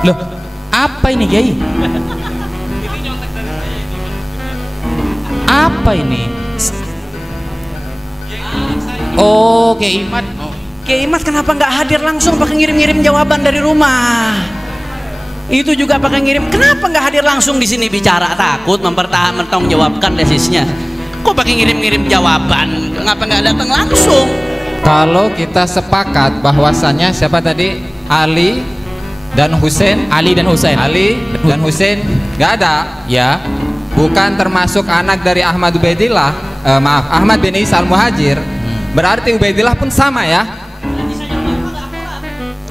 Loh, apa ini Kiai? Apa ini? Oh, Kiai Imat. Kiai Imat kenapa nggak hadir langsung pakai ngirim-ngirim jawaban dari rumah? Itu juga pakai ngirim. Kenapa nggak hadir langsung di sini bicara? Takut mempertanggungjawabkan tesisnya. Kok pakai ngirim-ngirim jawaban? Kenapa nggak datang langsung? Kalau kita sepakat bahwasannya siapa tadi? Ali dan Husain, Ali dan Husain nggak ada, ya. Bukan termasuk anak dari Ahmad Ubaidillah, Ahmad bin Isa al-Muhajir. Berarti Ubaidillah pun sama ya.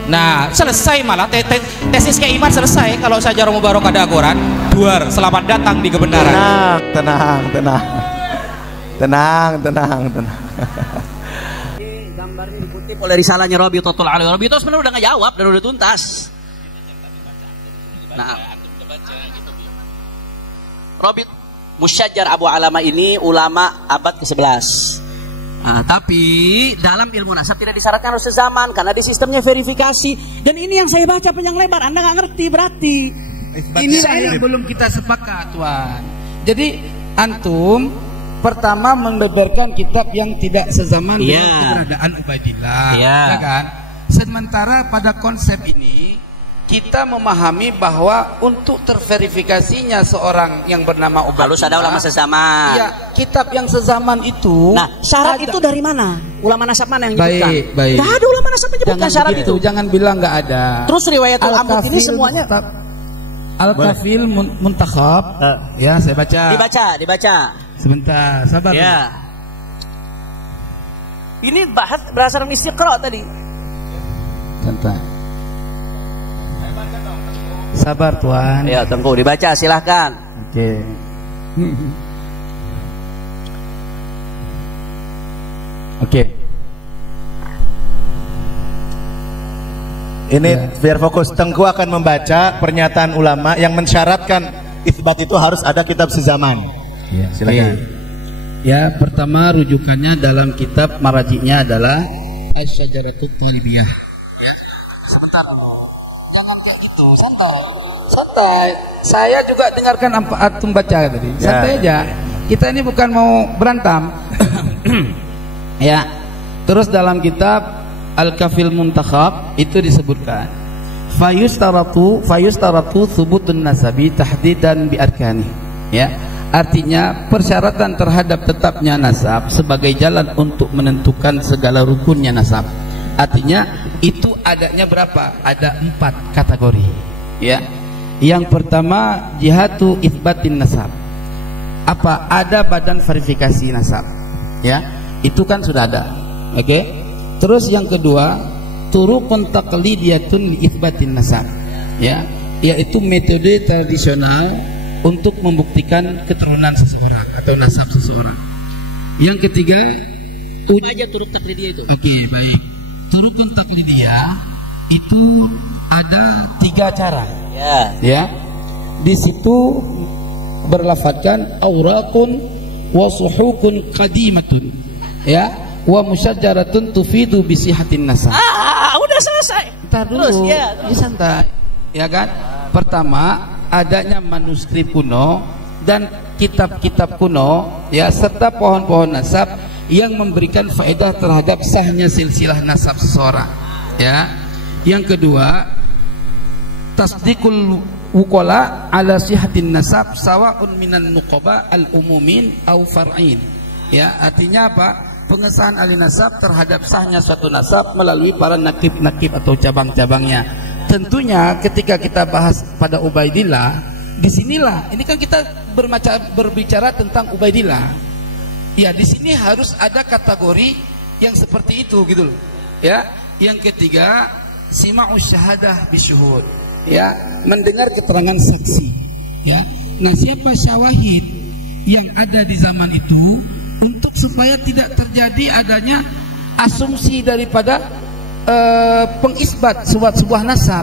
Nah, selesai malah tesis Kiai Imat selesai. Kalau saja Romo Barok ada akurat, duar, selamat datang di kebenaran. Tenang. Gambar ini dikutip oleh risalahnya Rabitatul Alawi. Rabitah sebenarnya udah ngejawab dan udah tuntas. Nah, Rabit Musyajjar Abu Alama ini ulama abad ke-11. Nah, tapi dalam ilmu nasab tidak disyaratkan harus sezaman karena di sistemnya verifikasi. Dan ini yang saya baca panjang lebar, Anda nggak ngerti berarti. Inilah yang belum kita sepakat, Tuan. Jadi antum pertama membeberkan kitab yang tidak sezaman dengan keberadaan Ubaidillah, ya kan? Sementara pada konsep ini kita memahami bahwa untuk terverifikasinya seorang yang bernama Ubaidillah harus ada ulama sezaman. Ya, kitab yang sezaman itu. Nah, syarat itu dari mana? Ulama nasab mana yang menyebutkan? Baik. Gak ada ulama nasab menyebutkan syarat itu. Jangan bilang nggak ada. Terus riwayatul Amud ini semuanya Al-Kafil Muntakhab. Ya, saya baca. Dibaca. Sebentar, sabar. Ya. Ini berdasarkan istiqra tadi. Santai. Sabar, Tuan. Ya, tunggu dibaca silahkan. Oke. Oke. Ini biar fokus. Tengku akan membaca pernyataan ulama yang mensyaratkan isbat itu harus ada kitab sezaman. Ya, silakan. Ya, pertama rujukannya dalam kitab marajinya adalah Asy-Syajaratut Talibiyah. Ya. Sebentar. Jangan kayak gitu, santai. Saya juga dengarkan antum baca tadi. Santai aja. Kita ini bukan mau berantem. Ya. Terus dalam kitab Al-Kafil Muntakhab itu disebutkan fayustaratu thubutun nasabi tahdidan bi arkani. Ya. Artinya persyaratan terhadap tetapnya nasab sebagai jalan untuk menentukan segala rukunnya nasab. Artinya itu adanya berapa? Ada 4 kategori. Ya. Yang pertama jihatu itsbatin nasab. Apa? Ada badan verifikasi nasab. Ya. Itu kan sudah ada. Oke. Terus yang kedua, turuqun taqlidiyatun li itsbatin nasab. Ya, yaitu metode tradisional untuk membuktikan keturunan seseorang atau nasab seseorang. Yang ketiga, aja turuk taklidiyah itu. Oke, baik. Turukun taklidiyah itu ada 3 cara. Ya. Di situ berlafadzkan auraqun wa suhukun qadimatun. Ya, wa musyajjaratun tufidu bi sihatin nasab. Udah selesai. Entar dulu. Terus, ya. Santai. Ya kan? Pertama, adanya manuskrip kuno dan kitab-kitab kuno, ya, serta pohon-pohon nasab yang memberikan faedah terhadap sahnya silsilah nasab seseorang. Ya. Yang kedua, tasdiqul wuqala ala sihatin nasab sawa'un minan nuqaba al-umumin au far'in. Ya, artinya apa? Pengesahan ahli nasab terhadap sahnya suatu nasab melalui para nakib-nakib atau cabang-cabangnya. Tentunya ketika kita bahas pada Ubaidillah, disinilah, ini kan kita berbicara tentang Ubaidillah. Ya, di sini harus ada kategori yang seperti itu gitu loh. Ya, yang ketiga, sima'us syahadah bisyuhud. Ya, mendengar keterangan saksi. Ya. Nah, siapa syawahid yang ada di zaman itu untuk supaya tidak terjadi adanya asumsi daripada pengisbat sebuah nasab.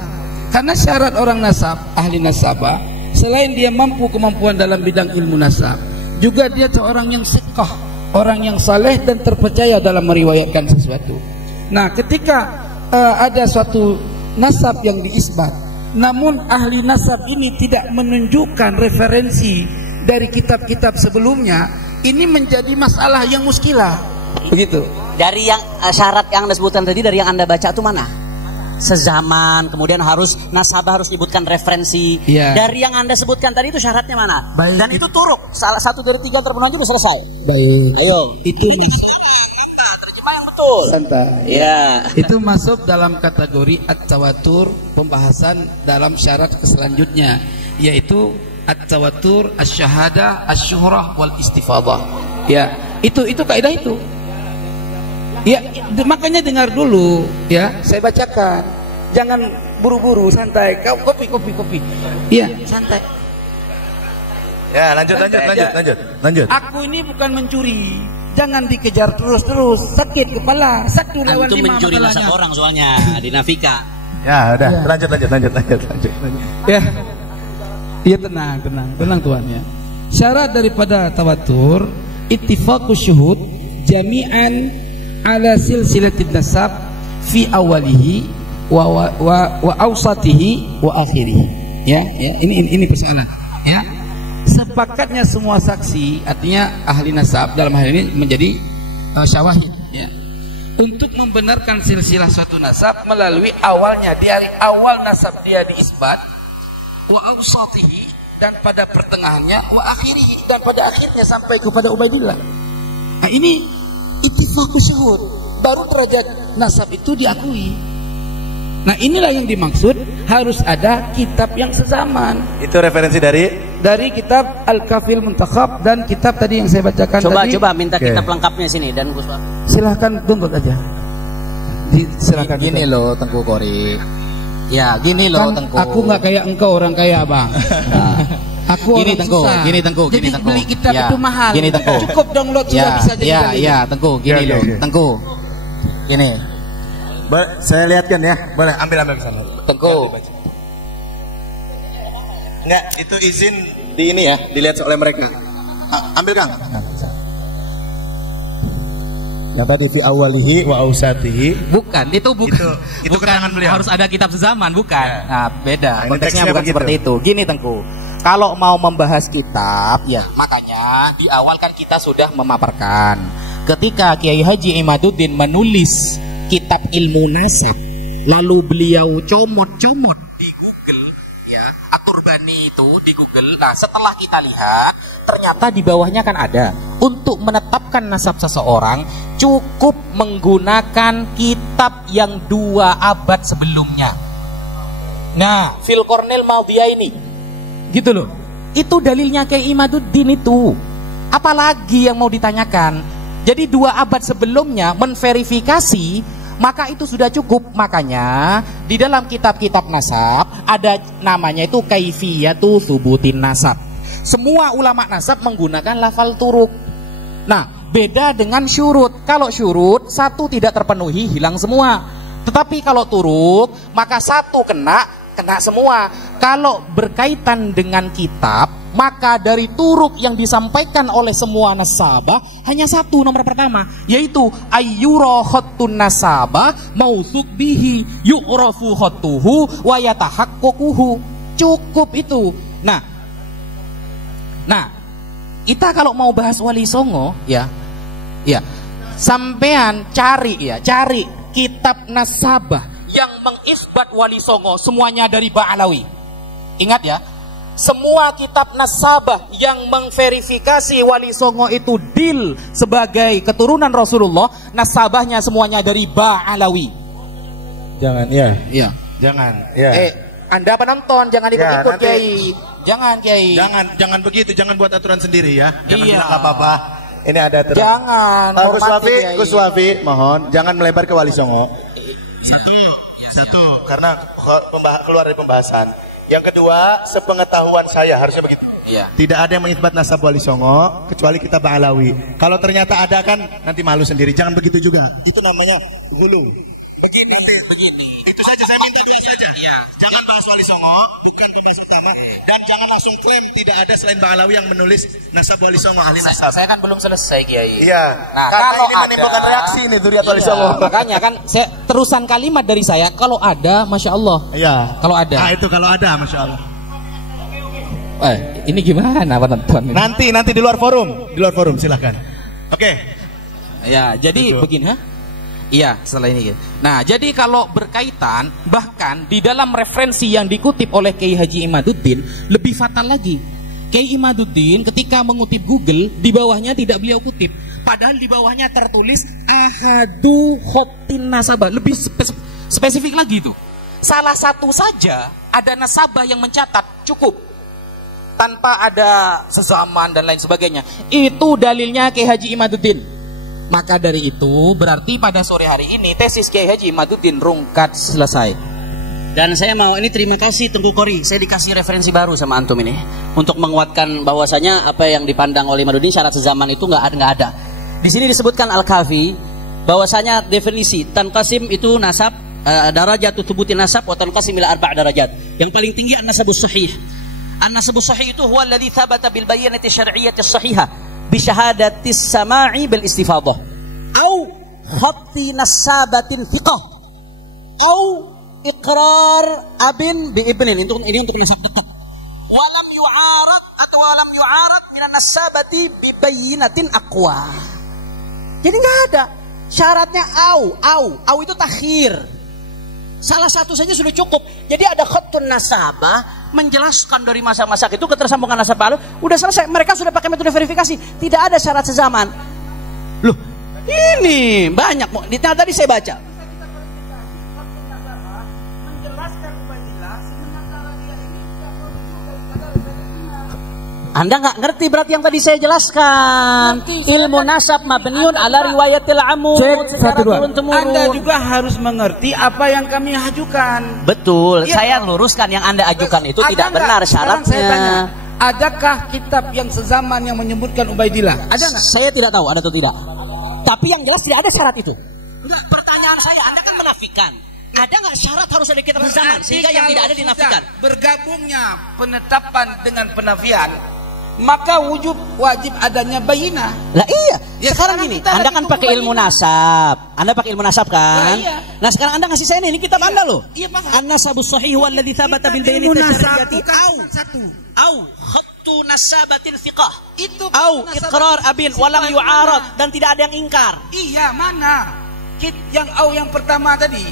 Karena syarat orang nasab, ahli nasabah, selain dia mampu kemampuan dalam bidang ilmu nasab, juga dia seorang yang siqah, orang yang saleh dan terpercaya dalam meriwayatkan sesuatu. Nah, ketika ada suatu nasab yang diisbat Namun ahli nasab ini tidak menunjukkan referensi dari kitab-kitab sebelumnya. Ini menjadi masalah yang muskilah. Begitu. Dari yang syarat yang Anda sebutkan tadi, dari yang Anda baca itu mana? Sezaman, kemudian harus nasabah harus menyebutkan referensi. Ya. Dari yang Anda sebutkan tadi itu syaratnya mana? Baik. Dan itu turuk. Salah satu dari 3 terpenuhi itu selesai. Baik. Ayo. Itu Terjemah yang betul. santai. Ya. Itu masuk dalam kategori at-tawatur, pembahasan dalam syarat selanjutnya, yaitu at-tawatur, asy-syahadah, asy-syuhrah wal istifadah. Ya, itu kaidah itu. Ya, makanya dengar dulu ya, saya bacakan. Jangan buru-buru, santai. Kopi. Iya, santai. Ya, lanjut. Aku ini bukan mencuri. Jangan dikejar terus. Sakit kepala. 1 lawan 5 Antum mencuri nasab masalahnya. orang soalnya di Navika. Ya, udah. Ya. Lanjut. Ya. Iya, tenang Tuhan ya. Syarat daripada tawatur ittifaqus syuhud jami'an ala silsilatin nasab fi awalihi wa awsatihi wa akhirih. Ya, ini persoalan. Ya. Sepakatnya semua saksi, artinya ahli nasab dalam hal ini menjadi syawahid ya. Untuk membenarkan silsilah suatu nasab melalui awalnya, dari awal nasab dia diisbat, wa awsatihi, dan pada pertengahannya, wa akhirih, dan pada akhirnya sampai kepada Ubaidillah. Nah, ini ittifaqus syuhud, baru derajat nasab itu diakui. Nah, inilah yang dimaksud harus ada kitab yang sezaman. Itu referensi Dari kitab Al-Kafil Muntakhab dan kitab tadi yang saya bacakan tadi. Coba minta Oke. kitab lengkapnya sini dan Gus Pak. Silahkan tuntut aja. Silakan. Gini loh Tengku Kori. Ya, gini loh Kan Tengku. aku nggak kayak engkau orang kaya, Bang. Nah, aku Gini, orang Tengku, susah. gini, Tengku, Jadi gini, Tengku. beli kitab Ya, itu mahal. gini, Tengku. Cukup download sudah bisa jadi dalil. Ya, Tengku, gini Oke, loh. oke. Tengku. Gini, Saya lihatkan ya. Boleh ambil sana. Tengku. Enggak, itu izin di ini ya, dilihat oleh mereka. Ambil Kang. Nah, tadi fi awalihi wa ausatihi. Bukan, itu bukan. Itu keterangan beliau. Harus ada kitab sezaman, bukan. Ya. Nah, beda. Nah, ini Konteksnya teksnya bukan begitu. seperti itu. Gini Tengku. Kalau mau membahas kitab, ya makanya di awal kan kita sudah memaparkan. Ketika Kiai Haji Imaduddin menulis kitab ilmu nasab, lalu beliau comot-comot di Google, ya, At-Turbani itu di Google. Nah, setelah kita lihat, ternyata di bawahnya kan ada. Untuk menetapkan nasab seseorang, cukup menggunakan kitab yang 2 abad sebelumnya. Nah, Fil Kornel Maldiyah ini, gitu loh. Itu dalilnya Kiai Imaduddin itu. Apalagi yang mau ditanyakan? Jadi 2 abad sebelumnya menverifikasi, maka itu sudah cukup. Makanya di dalam kitab-kitab nasab ada namanya itu kaifiyatu thubutin nasab. Semua ulama nasab menggunakan lafal turuk. Nah, beda dengan syurut. Kalau syurut 1 tidak terpenuhi, hilang semua. Tetapi kalau turuk, maka 1 kena semua. Kalau berkaitan dengan kitab, maka dari turuk yang disampaikan oleh semua nasabah hanya 1 nomor pertama, yaitu ayyura khattun nasabah mausuk bihi yu'rafu khattuhu wa yatahaqqaquhu. Cukup itu. Nah, kita kalau mau bahas Wali Songo ya, sampean cari kitab nasabah yang mengisbat Wali Songo semuanya dari Ba'alawi. Ingat ya, semua kitab nasabah yang mengverifikasi Wali Songo itu dil sebagai keturunan Rasulullah, nasabahnya semuanya dari Ba'alawi. Jangan ya. Iya. Jangan ya. Anda penonton jangan ikut-ikut, nanti- Kiai. Jangan, Kiai. Jangan begitu, jangan buat aturan sendiri ya. Jangan Iya. bilang apa-apa. Ini ada aturan. Jangan. Pak Gus hormati, Wafi, Kiai. Gus Wafi, mohon jangan melebar ke Wali Songo. Satu, karena keluar dari pembahasan. Yang kedua, sepengetahuan saya harusnya begitu. Iya. Tidak ada yang mengisbat nasab Wali Songo kecuali kitab Ba'alawi. Kalau ternyata ada kan nanti malu sendiri. Jangan begitu juga. Itu namanya gulu. Begini. Itu saja, saya minta dua saja. Iya. Jangan bahas Wali Songo, bukan pembahasan utama. Dan jangan langsung klaim tidak ada selain Bang Alawi yang menulis nasab Wali Songo, ahli nasab. Saya kan belum selesai, Kiai. Iya. Nah, karena kalau ini menimbulkan ada- reaksi nih Duriat Wali Iya, Songo. makanya kan saya terusan kalimat dari saya, kalau ada, Masya Allah. Iya. Kalau ada. Nah, itu kalau ada, Masya Allah. Ini gimana penonton? Nanti di luar forum silahkan. Oke. Ya, jadi Betul. begini, ha? Iya, setelah ini. Nah, jadi kalau berkaitan, bahkan di dalam referensi yang dikutip oleh Kiai Haji Imaduddin, lebih fatal lagi. Kiai Imaduddin ketika mengutip Google, di bawahnya tidak beliau kutip. Padahal di bawahnya tertulis ahadu khotin nasabah. Lebih spesifik lagi itu. Salah satu saja ada nasabah yang mencatat, cukup. Tanpa ada sezaman dan lain sebagainya. Itu dalilnya Kiai Haji Imaduddin. Maka dari itu berarti pada sore hari ini tesis Kiai Haji Imaduddin rungkat selesai. Dan saya mau ini terima kasih Tengku Kori, saya dikasih referensi baru sama antum ini untuk menguatkan bahwasanya apa yang dipandang oleh Imaduddin syarat sezaman itu nggak ada. Di sini disebutkan Al-Kafi bahwasanya definisi tanqasim itu nasab, darajat tubutin nasab wa tanqasim ila 4 darajat. Yang paling tinggi an-nasabus sahih. An-nasabus sahih itu huwa alladhi thabata bil bayyinati syar'iyyati sahihah bi syahadatis sama'i bil istifadah au khatti nasabatin thiqah au iqrar abin bi ibnin. Ini untuk nasab dekat. Walam yu'arad atau walam yu'arad min nasabati bi bayyinatin aqwa. Jadi enggak ada syaratnya au itu takhir. Salah satu saja sudah cukup. Jadi ada khattun nasabah menjelaskan dari masa-masa itu ketersambungan nasabah lalu udah selesai. Mereka sudah pakai metode verifikasi. Tidak ada syarat sezaman. Loh, ini banyak. Tadi saya baca. Anda nggak ngerti berarti yang tadi saya jelaskan. Ilmu nasab mabniun ala riwayatil amud secara turun-temurun. Anda juga harus mengerti apa yang kami ajukan. Betul, Iya. saya luruskan yang Anda ajukan itu Ada tidak nggak? benar Sekarang saya tanya, syaratnya. adakah kitab yang sezaman yang menyebutkan Ubaidillah? Ada nggak? Saya tidak tahu ada atau tidak. Tapi yang jelas tidak ada syarat itu. Pertanyaan saya, Anda kan menafikan. Ada nggak syarat harus ada kitab sezaman sehingga yang tidak ada dinafikan? Bergabungnya penetapan dengan penafian, maka wajib adanya bayinah. Lah iya, Ya, sekarang sekarang gini, kita Anda lagi kan tunggu pakai ilmu bayinah. nasab. Anda pakai ilmu nasab kan? Lah, iya. Nah, sekarang Anda ngasih saya ini kitab Anda loh. Iya, Pak. An-nasabus sahih wal ladzi thabata bil Ilmu bayyinati nasab syar'iyyati bukan satu. au khattu nasabatin thiqah Itu au nasab- iqrar abin walam Siapa yang yu'arad mana? dan tidak ada yang ingkar. Iya, mana? Yang pertama tadi.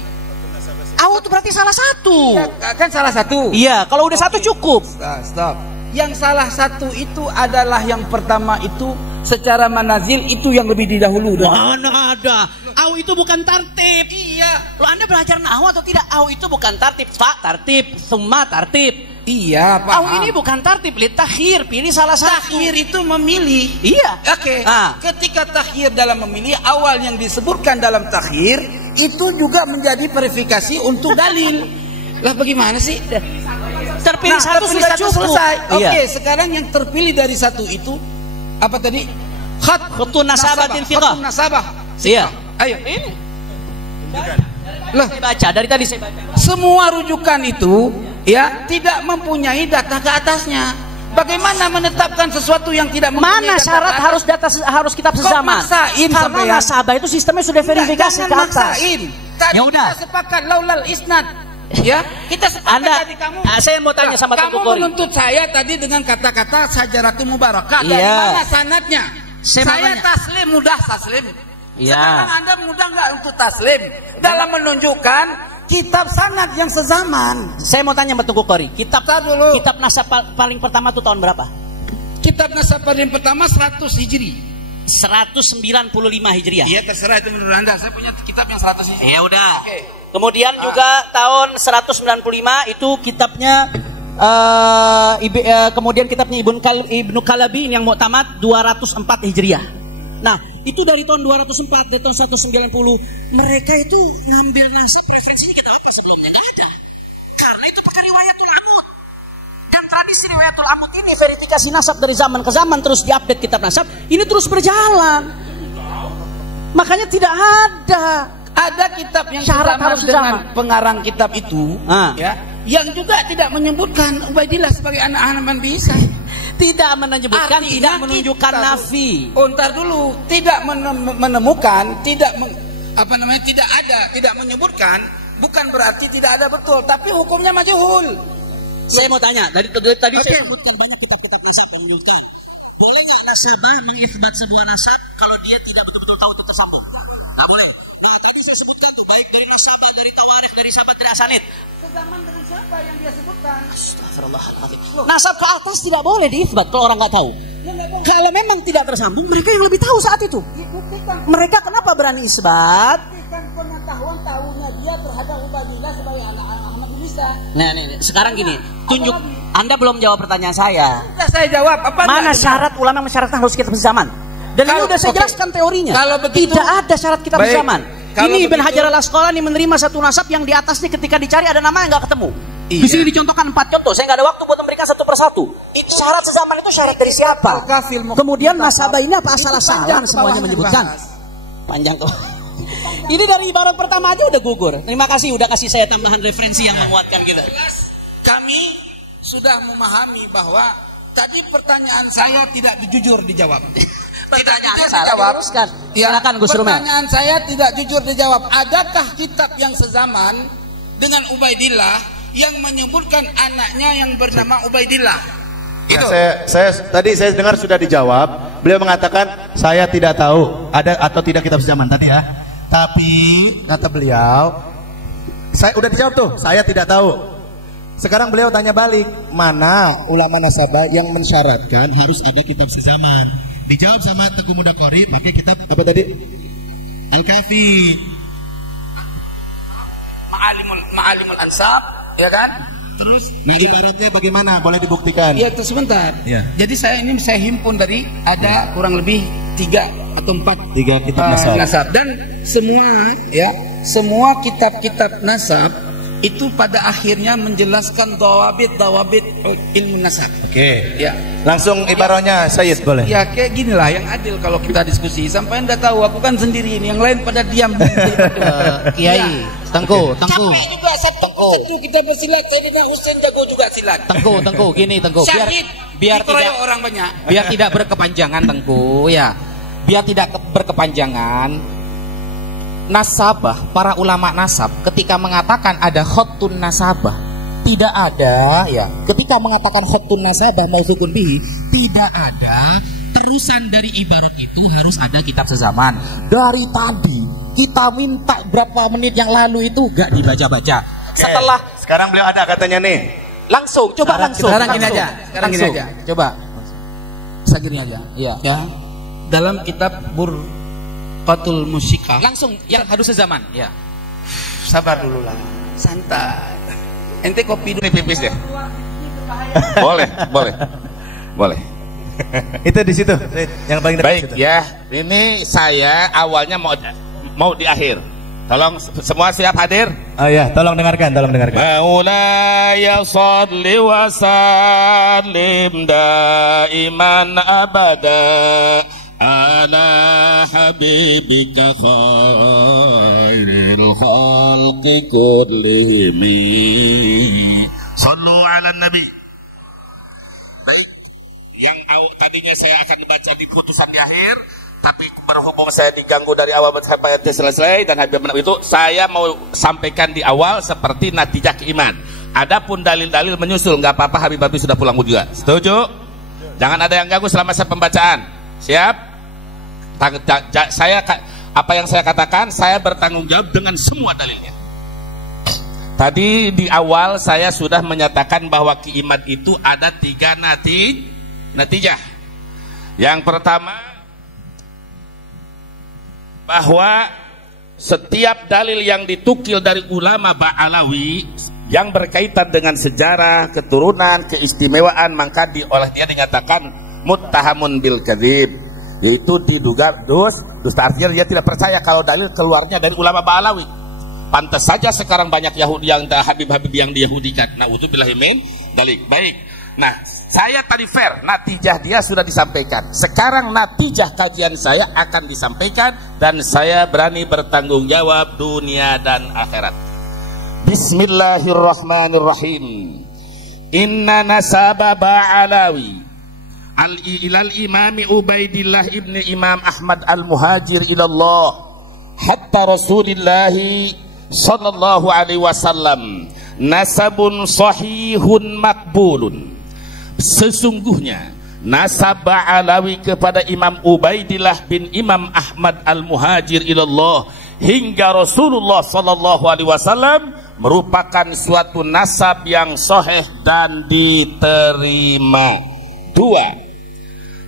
Au itu berarti salah satu. Ya, kan salah satu. Iya, kalau udah satu cukup. Stop. Yang salah satu itu adalah yang pertama itu secara manazil itu yang lebih didahulu. Mana ada? Au itu bukan tartib. Iya. Lo Anda belajar nahwu atau tidak? Au itu bukan tartib. Fa tartib, summa tartib. Iya, Pak. Au ini bukan tartib, li takhir, pilih salah satu. takhir itu memilih. Iya. Oke. Ah. Ketika takhir dalam memilih, awal yang disebutkan dalam takhir itu juga menjadi verifikasi untuk dalil. Lah bagaimana sih? Terpilih satu terpilih sudah satu cukup. selesai. Iya. Oke, sekarang yang terpilih dari satu itu apa tadi? Khatun nasabatin thiqah. Khatun nasabah. Iya. Ayo. Ini. Lah, Saya baca dari tadi saya baca. semua rujukan itu ya tidak mempunyai data ke atasnya. Bagaimana menetapkan sesuatu yang tidak mempunyai Mana data syarat ke atas? harus kitab Kok sezaman? maksain Karena sampai ya? nasabah itu sistemnya sudah verifikasi Jangan ke atas. maksain. Tadi Ya udah. kita sepakat laulal isnad. Ya, kita sepakat Anda, tadi kamu. saya mau tanya sama kamu Tengku Kori. menuntut saya tadi dengan kata-kata Sajaratul Mubarakah. Dari Iya. mana sanadnya? Saya mau Saya tanya. taslim, mudah taslim. Iya. Sekarang Anda mudah nggak untuk taslim dalam menunjukkan kitab sanad yang sezaman? Saya mau tanya sama Tengku Kori. Kitab Tar dulu. kitab nasab paling pertama itu tahun berapa? Kitab nasab yang pertama 100 Hijri. 195 Hijriah. Iya, terserah itu menurut Anda. Saya punya kitab yang 100 Hijri. Ya udah. Oke. Kemudian juga tahun 195 itu kitabnya kemudian kitabnya Ibnu Kalabi yang Mu'tamad 204 Hijriah. Nah, itu dari tahun 204 dari tahun 190 mereka itu ngambil nasab referensinya kita apa sebelumnya? Enggak ada. Karena itu bukan riwayatul amud. Dan tradisi riwayatul amud ini verifikasi nasab dari zaman ke zaman terus diupdate kitab nasab, ini terus berjalan. Makanya tidak ada ada kitab yang Syarat sama harus dengan sama. pengarang kitab itu, ya, yang juga tidak menyebutkan Ubaidillah sebagai anak Nabi Isa. Tidak menyebutkan, Artinya tidak menunjukkan kita- nafi. Oh, ntar dulu, tidak menemukan, tidak ada, tidak menyebutkan, bukan berarti tidak ada betul, tapi hukumnya majhul. Saya mau tanya, tadi saya sebutkan banyak kitab-kitab nasab yang menyebutkan. Boleh nggak nasabah mengisbat sebuah nasab kalau dia tidak betul-betul tahu tentang tasawuf? Nah, boleh. Nah, tadi saya sebutkan tuh, baik dari nasabah, dari tawarikh, dari sahabat, dari asanid. Sezaman dengan siapa yang dia sebutkan? Astagfirullahaladzim. Nasab ke atas tidak boleh diisbat kalau orang nggak tahu. Kalau memang tidak tersambung, mereka yang lebih tahu saat itu. Mereka kenapa berani isbat? Buktikan pengetahuan tahunya dia terhadap Ubaidillah sebagai anak Ahmad bin Isa. Nah, sekarang gini, tunjuk. Anda belum jawab pertanyaan saya. Sudah saya jawab. Apa Mana enggak? syarat ulama mensyaratkan harus kitab sezaman? Dan ini Kalau- udah saya oke. jelaskan teorinya. Kalau begitu- tidak ada syarat kitab Baik. sezaman. Kalau Ini Ibn begitu- Hajar al-Asqalani menerima satu nasab yang di atasnya ketika dicari ada nama yang nggak ketemu. Iya. Di sini dicontohkan 4 contoh. Saya nggak ada waktu buat memberikan satu persatu. Itu syarat sezaman itu syarat dari siapa? Al-Kafil Muqaddimah. Kemudian nasabah ini apa Itu asal-asalan panjang ke semuanya bawah menyebutkan? dibahas. Panjang kok. Ini dari ibarat pertama aja udah gugur. Terima kasih udah kasih saya tambahan referensi yang menguatkan kita. Kami sudah memahami bahwa tadi pertanyaan saya tidak jujur dijawab. Pertanyaannya salah diluruskan. Silakan Gus Rumel. Pertanyaan saya tidak jujur dijawab. Adakah kitab yang sezaman dengan Ubaidillah yang menyebutkan anaknya yang bernama Ubaidillah? Itu. Tadi saya dengar sudah dijawab. Beliau mengatakan saya tidak tahu ada atau tidak kitab sezaman tadi ya. Tapi kata beliau, saya udah dijawab tuh. Saya tidak tahu. Sekarang beliau tanya balik, mana ulama nasabah yang mensyaratkan harus ada kitab sezaman? Dijawab sama Teguh Muda Qori pakai kitab apa tadi? Al-Kafi. Ma'alimul Ansab, ya kan? Terus Nah, ibaratnya bagaimana? Boleh dibuktikan? ya sebentar. Ya. Jadi saya himpun dari ada kurang lebih 3 atau 4 3 kitab nasab. dan semua kitab-kitab nasab itu pada akhirnya menjelaskan dawabit ilmu nasab. Oke. Ya, Langsung ibaratnya Sayyid boleh. ya kayak ginilah yang adil kalau kita diskusi. Sampai Anda tahu aku kan sendiri ini, yang lain pada diam. Kiai, Tengku. Capek juga satu kita bersilat. Sayyidina Husain jago juga silat. Tengku, gini Tengku. Biar dikeroyok tidak orang banyak. biar tidak berkepanjangan Tengku ya. Biar tidak berkepanjangan. Nasabah, para ulama nasab ketika mengatakan ada khotun nasabah, tidak ada ya. Ketika mengatakan khotun nasabah mausukun bihi, tidak ada terusan dari ibarat itu harus ada kitab sezaman. Dari tadi kita minta berapa menit yang lalu itu gak dibaca-baca. Setelah Sekarang beliau ada katanya nih. langsung coba langsung. Sekarang gini aja. Sekarang gini aja. Coba. Segini aja. Iya. Ya. Dalam kitab Burqatul Musyikah. Langsung yang harus sezaman, ya. Sabar dulu lah. Santai. Ente kopi dulu. Ini pipis deh. Boleh. Itu di situ. Yang paling dekat Baik situ. ya, ini saya awalnya mau di akhir. Tolong semua siap hadir. Oh ya, tolong dengarkan. Maulaya salli wa sallim daiman abada ala habibika khairil khalqi kullihim. Sallu ala nabi. Baik, yang tadinya saya akan baca di putusan di akhir, tapi berhubung saya diganggu dari awal sampai selesai dan habis itu saya mau sampaikan di awal seperti natijah keiman. Adapun dalil-dalil menyusul, nggak apa-apa. Habib sudah pulang juga. Setuju? Jangan ada yang ganggu selama saya pembacaan. Siap? Apa yang saya katakan, saya bertanggung jawab dengan semua dalilnya. Tadi di awal saya sudah menyatakan bahwa keiman itu ada 3 natijah. Yang pertama, bahwa setiap dalil yang ditukil dari ulama Ba'alawi yang berkaitan dengan sejarah, keturunan, keistimewaan, maka oleh dia dinyatakan muttahamun bil kadzib, yaitu diduga dusta. Artinya dia tidak percaya kalau dalil keluarnya dari ulama Ba'alawi. Pantas saja sekarang banyak Yahudi yang Habib-habib yang diyahudikan. Na'udzubillahi min dzalik. Baik. Nah, saya tadi fair, natijah dia sudah disampaikan. Sekarang natijah kajian saya akan disampaikan dan saya berani bertanggung jawab dunia dan akhirat. Bismillahirrahmanirrahim. Inna nasaba ba'alawi ilal imami Ubaidillah ibni Imam Ahmad al-Muhajir ilallah hatta Rasulillahi sallallahu alaihi wasallam nasabun sahihun makbulun. Sesungguhnya nasab Ba'alawi kepada Imam Ubaidillah bin Imam Ahmad al-Muhajir ilallah hingga Rasulullah sallallahu alaihi wasallam merupakan suatu nasab yang sahih dan diterima. 2.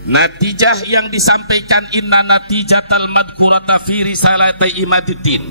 Natijah yang disampaikan inna natijatal madkurata fi risalati Imaduddin.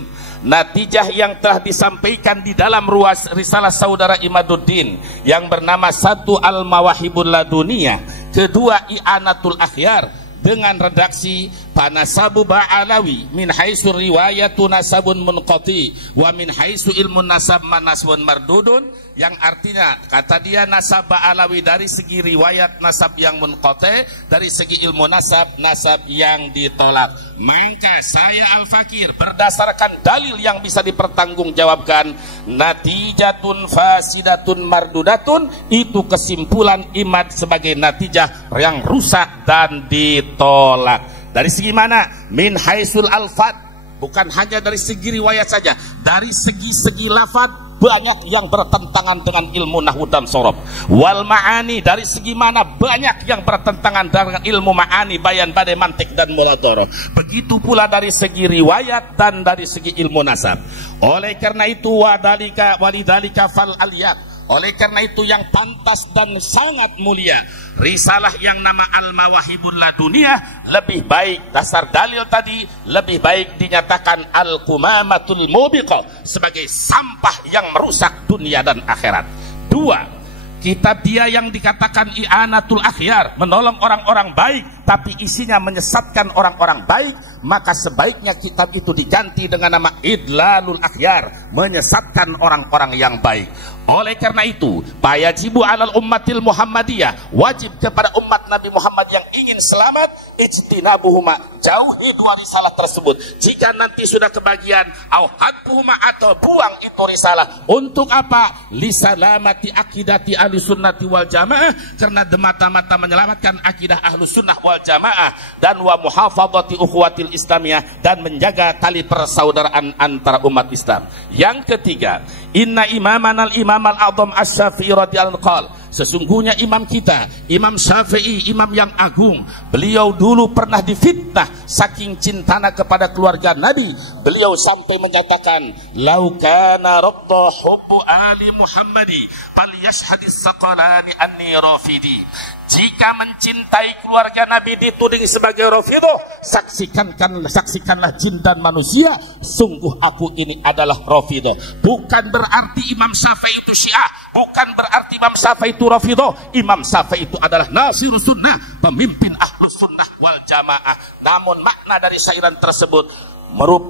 Natijah yang telah disampaikan di dalam ruas risalah saudara Imaduddin yang bernama 1 Al-Mawahibul Laduniyah, 2 I'anatul Akhyar dengan redaksi panasabu Ba'alawi min haitsu riwayatu nasabun munqati wa min haitsu ilmun nasab manasbun mardudun, yang artinya kata dia nasab Ba'alawi dari segi riwayat nasab yang munqati, dari segi ilmu nasab yang ditolak. Maka saya Al-Fakir berdasarkan dalil yang bisa dipertanggungjawabkan, natijatun fasidatun mardudatun, itu kesimpulan imad sebagai natijah yang rusak dan ditolak. Dari segi mana? Min haisul alfad, bukan hanya dari segi riwayat saja, dari segi-segi lafad banyak yang bertentangan dengan ilmu nahwu dan sorob. Wal ma'ani, dari segi mana banyak yang bertentangan dengan ilmu ma'ani, bayan, badai, mantik dan muladharah. Begitu pula dari segi riwayat dan dari segi ilmu nasab. Oleh karena itu walidhalika fal aliyat, oleh karena itu yang pantas dan sangat mulia risalah yang nama Al-Mawahibul Laduniyah lebih baik, dasar dalil tadi lebih baik dinyatakan Al-Qumamatul Mubiqah sebagai sampah yang merusak dunia dan akhirat. 2. Kitab dia yang dikatakan I'anatul Akhyar, menolong orang-orang baik tapi isinya menyesatkan orang-orang baik, maka sebaiknya kitab itu diganti dengan nama Idlalul Akhyar, menyesatkan orang-orang yang baik. Oleh karena itu, fayajibu alal ummatil Muhammadiyah, wajib kepada umat Nabi Muhammad yang ingin selamat, ijtinabuhuma, jauhi 2 risalah tersebut. Jika nanti sudah kebagian, au hadbuhuma, atau buang itu risalah. Untuk apa? Lisalamati akidati ahli sunnati wal jamaah, karena semata-mata menyelamatkan akidah ahlu sunnah wal jamaah, dan wa muhafadzati ukhuwatil islamiyah, dan menjaga tali persaudaraan antara umat Islam. Yang ketiga, inna imamanal imam al-a'zam asy-Syafi'i radhiyallahu anhu, sesungguhnya imam kita, Imam Syafi'i, imam yang agung, beliau dulu pernah difitnah saking cintanya kepada keluarga Nabi. Beliau sampai menyatakan, lau kana radda hubbu ali Muhammadi fal yashhadis saqalani anni rafidi. Jika mencintai keluarga Nabi dituding sebagai Rafidah, saksikanlah jin dan manusia, sungguh aku ini adalah Rafidah. Bukan berarti Imam Syafi'i itu Syiah, bukan berarti Imam Syafi'i itu Rafidah. Imam Syafi'i itu adalah Nasirus Sunnah, pemimpin Ahlus Sunnah wal Jamaah. Namun makna dari syairan tersebut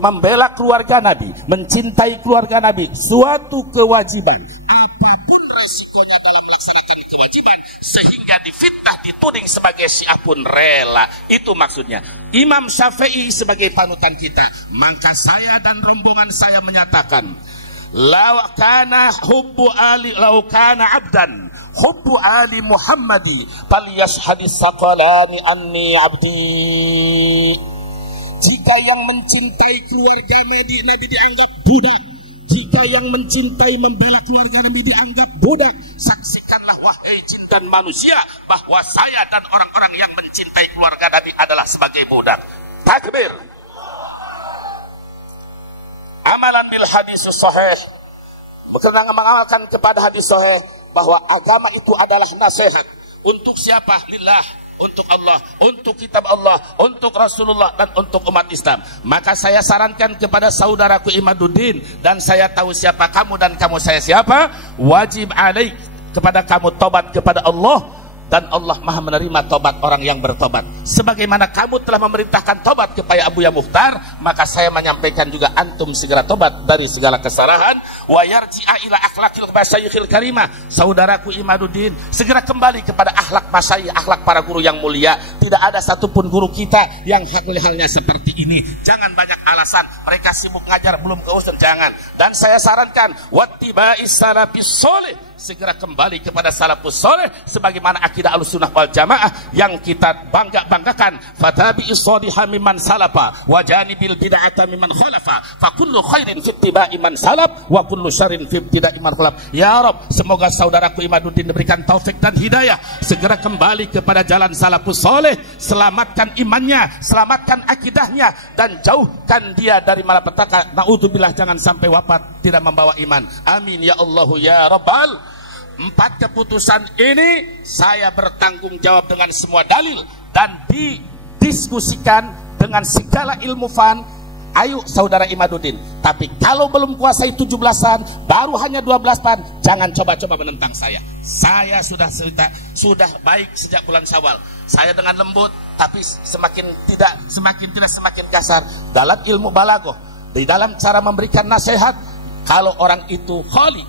membela keluarga Nabi, mencintai keluarga Nabi, suatu kewajiban. Apapun resikonya dalam melaksanakan kewajiban, sehingga difitnah dituding sebagai Syiah pun rela. Itu maksudnya. Imam Syafi'i sebagai panutan kita, maka saya dan rombongan saya menyatakan, lau kana abdan hubbu ali Muhammadi fal yashhadis saqalani anni abdi. Jika yang mencintai keluarga Nabi dianggap budak, jika yang mencintai membela keluarga Nabi dianggap budak, saksikanlah wahai jin dan manusia bahwa saya dan orang-orang yang mencintai keluarga Nabi adalah sebagai budak. Takbir. Amalan bil hadis sahih, mengamalkan kepada hadis sahih bahwa agama itu adalah nasihat. Untuk siapa? Lillah, untuk Allah, untuk kitab Allah, untuk Rasulullah, dan untuk umat Islam. Maka saya sarankan kepada saudaraku Imaduddin, dan saya tahu siapa kamu dan kamu saya siapa, wajib alaik kepada kamu tobat kepada Allah, dan Allah Maha menerima tobat orang yang bertobat. Sebagaimana kamu telah memerintahkan tobat kepada Abu Ya Mukhtar, maka saya menyampaikan juga antum segera tobat dari segala kesalahan. Wa yarji'a ila akhlaqil masyayikhil karimah, saudaraku Imaduddin, segera kembali kepada akhlak masyayikh, akhlak para guru yang mulia. Tidak ada satupun guru kita yang halnya seperti ini. Jangan banyak alasan, mereka sibuk ngajar belum keurusan, jangan. Dan saya sarankan wattiba'is salafis sholih, segera kembali kepada salafus soleh sebagaimana akidah Ahlussunnah wal Jamaah yang kita banggakan. Fatabi'is shaliha mimman salafa wa janibil bid'ata mimman khalafa fa kullu khairin fi ittiba'i man salaf wa kullu syarrin fi ibtida'i man khalaf. Ya Rabb, semoga saudaraku Imaduddin diberikan taufik dan hidayah, segera kembali kepada jalan salafus soleh, selamatkan imannya, selamatkan akidahnya, dan jauhkan dia dari malapetaka. Naudzubillah, jangan sampai wafat tidak membawa iman. Amin ya Allah ya Rabbal. 4 keputusan ini saya bertanggung jawab dengan semua dalil dan didiskusikan dengan segala ilmu fan. Ayo saudara Imaduddin, tapi kalau belum kuasai 17-an, baru hanya 12 fan, jangan coba-coba menentang saya. Saya sudah baik sejak bulan Syawal. Saya dengan lembut, tapi semakin kasar dalam ilmu balaghah, di dalam cara memberikan nasihat. Kalau orang itu khali,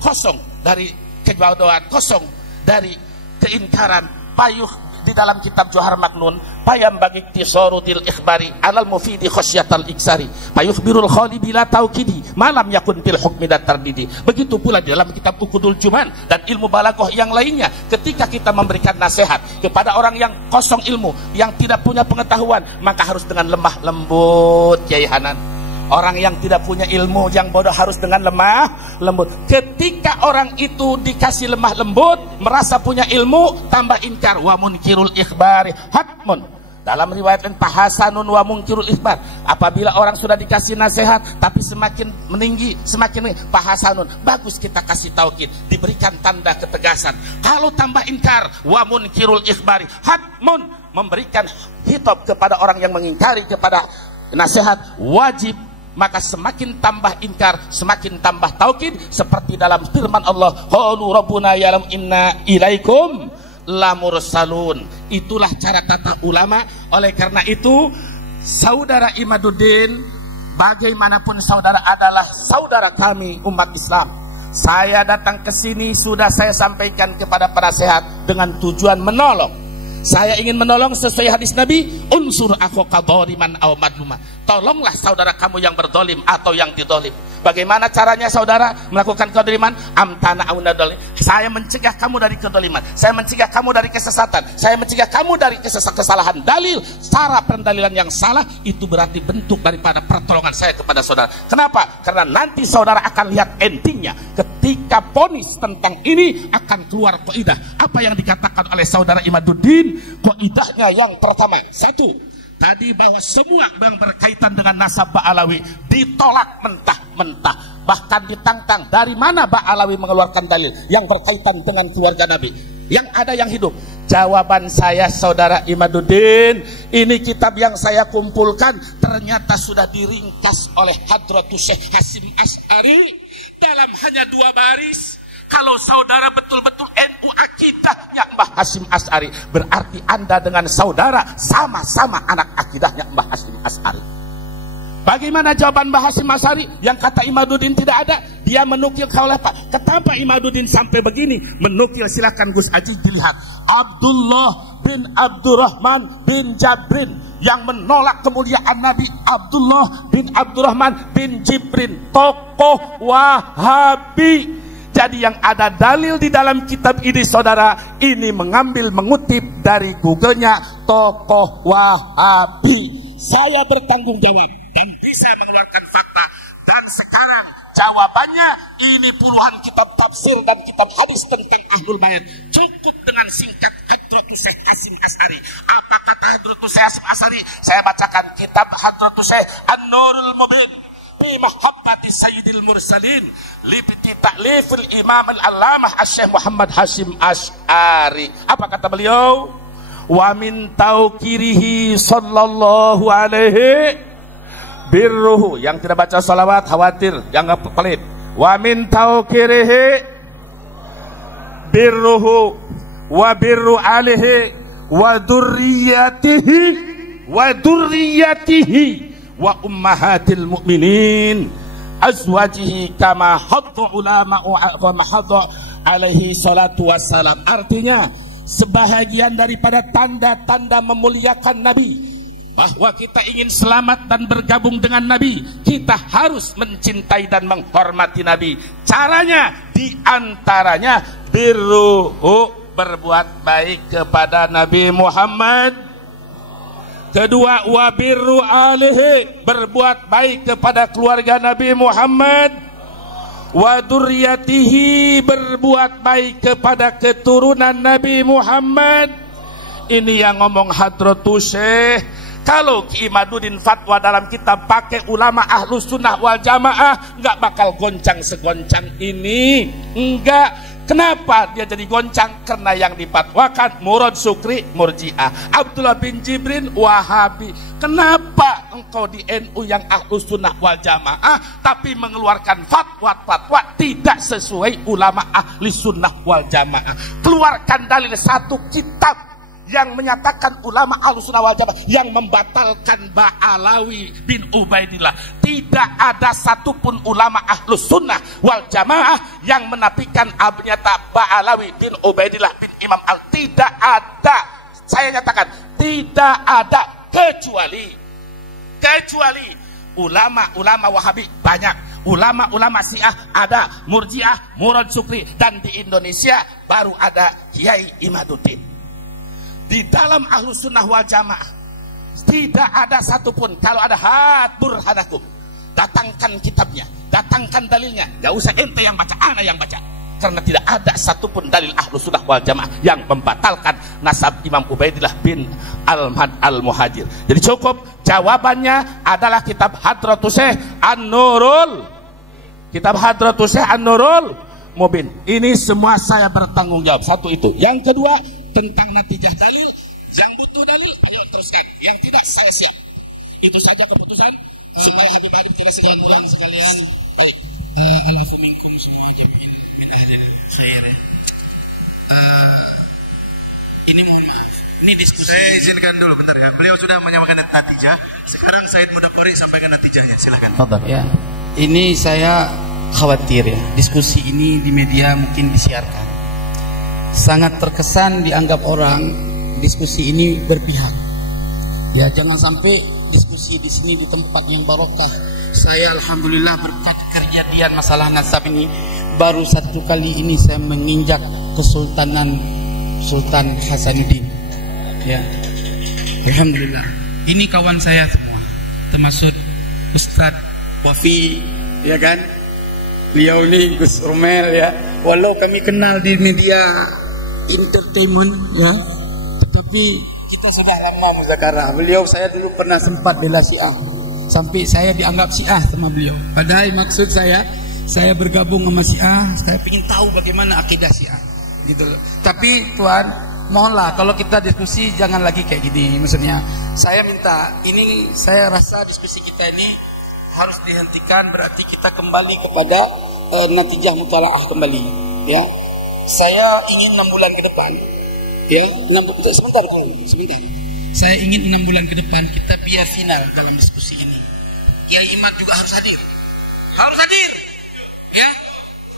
kosong dari kebodohan, kosong dari keingkaran, payuh di dalam kitab Johar Maknun, payam bagi tisorudil ikhbari alal mufidi khosyatal iksari, payuh birul khali bila taukidi malam yakun fil hukmi dan tardidi. Begitu pula di dalam kitab Ukudul Juman dan ilmu balaghah yang lainnya. Ketika kita memberikan nasihat kepada orang yang kosong ilmu, yang tidak punya pengetahuan, maka harus dengan lemah lembut, Kiai Hanan. Orang yang tidak punya ilmu, yang bodoh, harus dengan lemah lembut. Ketika orang itu dikasih lemah lembut, merasa punya ilmu, tambah ingkar. Wa munkirul ikhbari hatmun. Dalam riwayat lain, pahasanun wa munkirul ikhbar. Apabila orang sudah dikasih nasihat, tapi semakin meninggi, pahasanun, bagus kita kasih taukid, diberikan tanda ketegasan. Kalau tambah ingkar, wa munkirul ikhbari hatmun, memberikan hitop kepada orang yang mengingkari kepada nasihat, wajib. Maka semakin tambah ingkar, semakin tambah taukid, seperti dalam firman Allah, qalu rabbuna ya'lam inna ilaikum lamursalun. Itulah cara tata ulama. Oleh karena itu, saudara Imaduddin, bagaimanapun saudara adalah saudara kami umat Islam. Saya datang ke sini sudah saya sampaikan kepada penasehat dengan tujuan menolong. Saya ingin menolong sesuai hadis Nabi, unsur akhaka dhaliman aw madluma. Tolonglah saudara kamu yang berdolim atau yang didolim. Bagaimana caranya saudara melakukan kedoliman? Amtana aunadoli. Saya mencegah kamu dari kedoliman, saya mencegah kamu dari kesesatan, saya mencegah kamu dari kesalahan dalil. Cara pendalilan yang salah itu berarti bentuk daripada pertolongan saya kepada saudara. Kenapa? Karena nanti saudara akan lihat endingnya. Ketika vonis tentang ini akan keluar kaidah. Apa yang dikatakan oleh saudara Imaduddin? Kaidahnya yang pertama, satu, tadi bahwa semua yang berkaitan dengan nasab Ba'alawi ditolak mentah-mentah, bahkan ditantang. Dari mana Ba'alawi mengeluarkan dalil yang berkaitan dengan keluarga Nabi? Yang ada yang hidup. Jawaban saya saudara Imaduddin, ini kitab yang saya kumpulkan ternyata sudah diringkas oleh Hadratus Syekh Hasim Asy'ari dalam hanya 2 baris. Kalau saudara betul-betul NU akidahnya Mbah Hasim Asy'ari, berarti Anda dengan saudara sama-sama anak akidahnya Mbah Hasim Asy'ari. Bagaimana jawaban Mbah Hasim Asy'ari yang kata Imaduddin tidak ada? Dia menukil kaulah Pak. Kenapa Imaduddin sampai begini? Menukil, silakan Gus Aji dilihat. Abdullah bin Abdurrahman bin Jabrin yang menolak kemuliaan Nabi, Abdullah bin Abdurrahman bin Jibrin, tokoh Wahabi. Jadi yang ada dalil di dalam kitab ini saudara, ini mengutip dari Google-nya tokoh Wahabi. Saya bertanggung jawab dan bisa mengeluarkan fakta. Dan sekarang jawabannya, ini puluhan kitab tafsir dan kitab hadis tentang Ahlul Bait. Cukup dengan singkat Hadratus Syekh Hasim Asy'ari. Apa kata Hadratus Syekh Hasim Asy'ari? Saya bacakan kitab Hadratus Syekh An-Nurul Mubin fi mahabbati sayyidil mursalin li ta'lifil imam al-allamah Syekh Muhammad Hasim Asy'ari. Apa kata beliau? Wa min taukirihi sallallahu alaihi birruhu. Yang tidak baca salawat khawatir, yang enggak pelit. Wa min taukirihi birruhu wa birru alihi wa dzurriyyatihi wa ummahatil mu'minin azwajihi kama hadda ulama wa mahadda alaihi salatu wassalam. Artinya sebahagian daripada tanda-tanda memuliakan Nabi, bahwa kita ingin selamat dan bergabung dengan Nabi, kita harus mencintai dan menghormati Nabi. Caranya diantaranya birruhu, berbuat baik kepada Nabi Muhammad. Kedua, wa birru alihi, berbuat baik kepada keluarga Nabi Muhammad. Wa dzurriyyatihi, berbuat baik kepada keturunan Nabi Muhammad. Ini yang ngomong Hadratus Syekh. Kalau Ki Imaduddin fatwa dalam kitab pakai ulama Ahlus Sunnah wal Jamaah, nggak bakal goncang segoncang ini. Enggak. Kenapa dia jadi goncang? Karena yang dipatwakan Murad Sukri Murji'ah, Abdullah bin Jibrin Wahabi. Kenapa engkau di NU yang Ahlus Sunnah wal Jamaah tapi mengeluarkan fatwa-fatwa tidak sesuai ulama Ahli Sunnah wal Jamaah? Keluarkan dalil satu kitab yang menyatakan ulama Ahlus Sunnah wal Jamaah yang membatalkan Ba'alawi bin Ubaidillah. Tidak ada satupun ulama Ahlus Sunnah wal Jamaah yang menafikan nyata Ba'alawi bin Ubaidillah bin Imam Al. Tidak ada. Saya nyatakan tidak ada, kecuali ulama-ulama Wahabi banyak, ulama-ulama Syiah ada, Murji'ah, Murad Sukri, dan di Indonesia baru ada Kiai Imaduddin. Di dalam Ahlus Sunnah wal Jamaah tidak ada satupun. Kalau ada, hat burhanakum, datangkan kitabnya, datangkan dalilnya. Gak usah ente yang baca, ana yang baca. Karena tidak ada satupun dalil Ahlus Sunnah wal Jamaah yang membatalkan nasab Imam Ubaidillah bin Al-Muhajir. Jadi cukup, jawabannya adalah kitab Hadratus Syekh An-Nurul, kitab Hadratus Syekh An-Nurul Mubin. Ini semua saya bertanggung jawab. Satu itu. Yang kedua, tentang natijah dalil, yang butuh dalil ayo teruskan, yang tidak saya siap. Itu saja keputusan supaya Habib Arif tidak segala pulang sekalian. Baik. Alafu minkum min ahli khair. Ini mohon maaf, ini diskusi. Saya izinkan dulu bentar ya. Beliau sudah menyampaikan natijah. Sekarang Said Mudaqori sampaikan natijahnya. Silakan. Ya, ini saya khawatir ya, diskusi ini di media mungkin disiarkan. Sangat terkesan dianggap orang diskusi ini berpihak. Ya, jangan sampai diskusi di sini di tempat yang barokah. Saya alhamdulillah berkat kejadian masalah nasab ini baru satu kali ini saya menginjak kesultanan Sultan Hasanuddin. Ya, alhamdulillah. Ini kawan saya semua, termasuk Ustadz Wafi, ya kan? Beliau ini Gus Romel ya. Walau kami kenal di media entertainment ya, tetapi kita sudah lama muzakarah. Beliau saya dulu pernah sempat bela Syiah, sampai saya dianggap Syiah sama beliau. Padahal maksud saya bergabung sama Syiah, saya ingin tahu bagaimana akidah Syiah gitu loh. Tapi Tuhan, mohonlah kalau kita diskusi jangan lagi kayak gini. Maksudnya saya minta, ini saya rasa diskusi kita ini harus dihentikan, berarti kita kembali kepada natijah mutalaah kembali ya. Saya ingin 6 bulan ke depan ya, sebentar. Saya ingin 6 bulan ke depan kita biar final dalam diskusi ini. Kiai Imad juga harus hadir ya.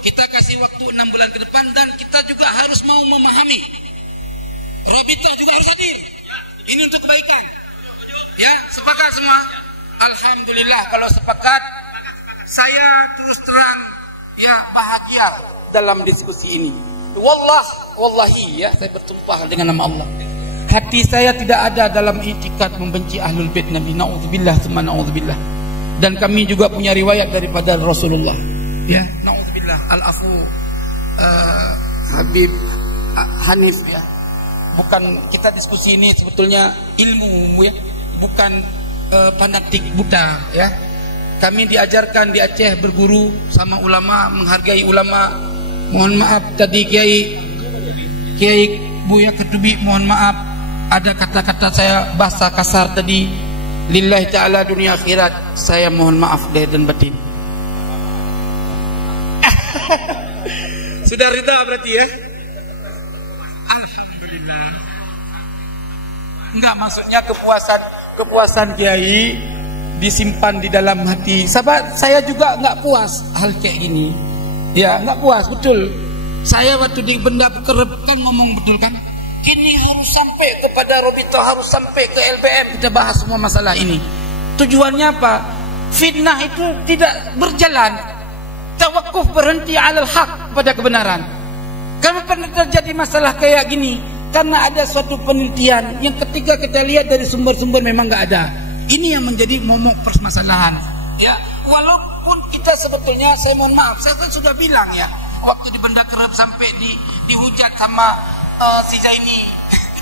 Kita kasih waktu 6 bulan ke depan, dan kita juga harus mau memahami. Rabitah juga harus hadir. Ini untuk kebaikan ya. Sepakat semua? Alhamdulillah kalau sepakat. Saya terus terang ya bahagia dalam diskusi ini. Wallahi ya, saya bersumpah dengan nama Allah, hati saya tidak ada dalam itikad membenci Ahlul Bait Nabi, naudzubillah tsumma naudzubillah. Dan kami juga punya riwayat daripada Rasulullah ya, naudzubillah. Al-afu Habib Hanif ya. Bukan, kita diskusi ini sebetulnya ilmu ya, bukan fanatik buta ya. Kami diajarkan di Aceh berguru sama ulama, menghargai ulama. Mohon maaf tadi Kiai Buya Ketubi, mohon maaf ada kata-kata saya bahasa kasar tadi. Lillahi ta'ala dunia akhirat, saya mohon maaf lahir dan batin. Sudah rida berarti ya? Enggak, maksudnya kepuasan Kiai disimpan di dalam hati. Sahabat, saya juga enggak puas hal kayak gini. Ya, enggak puas, betul. Saya waktu di benda kerep kan ngomong betul kan. Ini harus sampai kepada Robito, harus sampai ke LBM. Kita bahas semua masalah ini. Tujuannya apa? Fitnah itu tidak berjalan. Tawakuf berhenti alal haq, pada kebenaran. Kenapa pernah terjadi masalah kayak gini? Karena ada suatu penelitian yang ketika kita lihat dari sumber-sumber memang nggak ada. Ini yang menjadi momok permasalahan. Ya, walaupun kita sebetulnya, saya mohon maaf, saya kan sudah bilang ya, waktu di Benda Kerep sampai dihujat sama si Zaini,